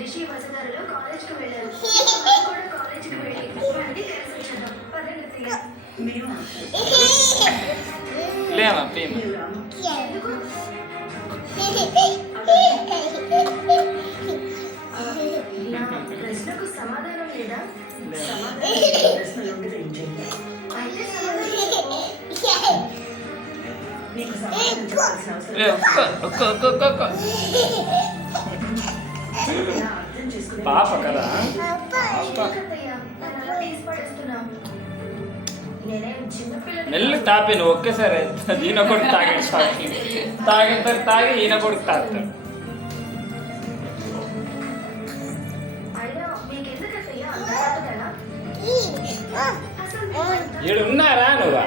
Rishi వసదారులో college కు వెళ్ళారు. కూడా కాలేజ్ కు వెళ్ళి మళ్ళీ కలిసి వచ్చాను. పదండి అత్తయ్య. లేవా ప్రేమ ప్రశ్నకు సమాధానం లేదా? పాప కదా మెల్లి తాపి నువ్వు ఒకేసారి ఈయన కొడుకు తాగాడు తాగిన తాగి ఈయన కొడుకు తాగుతాడు. ఈడు ఉన్నారా నువ్వు